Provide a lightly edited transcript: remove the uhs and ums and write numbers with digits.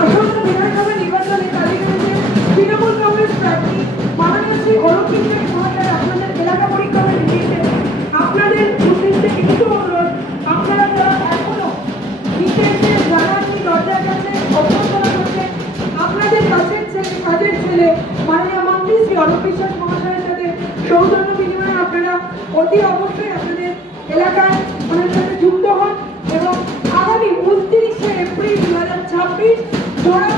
আসন্ন বিধানসভা নির্বাচনে তালিকাতে তৃণমূল কংগ্রেস প্রার্থী মাননীয় শ্রী অরূপ বিশ্বাস মহাশয় আপনাদের এলাকা পরিক্রমায় দিয়েছেন। আপনাদের উদ্দেশ্যে একটু অনুরোধ, আপনারা যারা এখনো নিচে এসে জানাননি, দরজার কাছে অভ্যর্থনা করছেন, আপনাদের কাছের ছেলে, কাজের ছেলে মাননীয় মন্ত্রী শ্রী অরূপ বিশ্বাস মহাশয়ের সাথে সৌজন্য বিনিময়ে আপনারা অতি অবশ্যই আপনাদের এলাকায় ওনার সাথে যুক্ত হন এবং আগামী 29শে এপ্রিল 2026 জোড়া